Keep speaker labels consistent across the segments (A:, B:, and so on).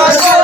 A: Thank you.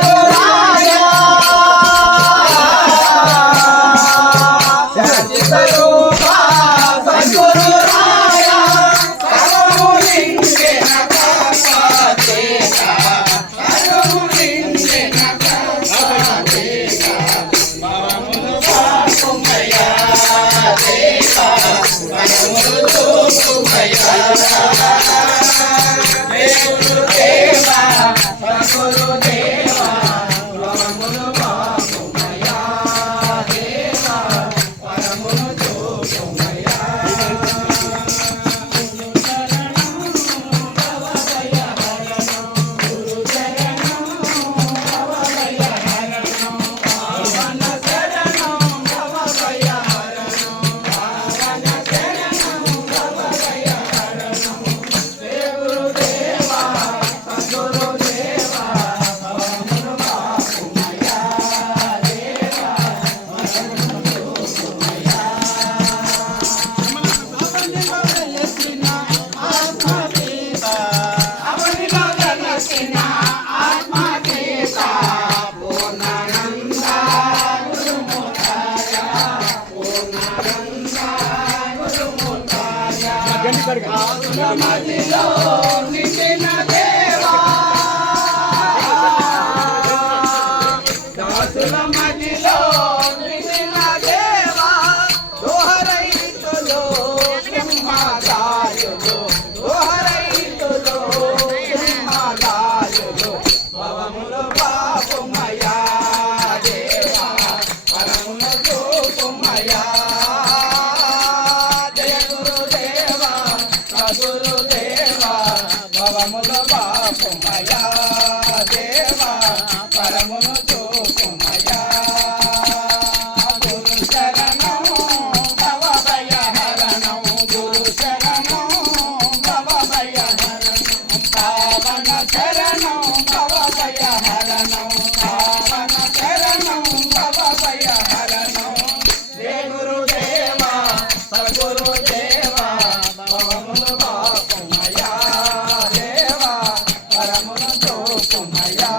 A: దాసుల మధ్యలో నిలిచిన దేవా దోహరైతులో సింహదాయులు దోహరైతులో సింహదాయులు భవములు పాపమయా దేవా పరములు చూపుమయా గురుదేవా భవములు బాపుమయా దేవా పరమును చూపుమయా. గురు శరణం భవ భయ హరణం గురు శరణం భవ భయ హరణం పావన శరణం భవ భయ హరణం పావన శరణం భవ భయ హరణం గురుదేవా సద్గురుదేవా yeah.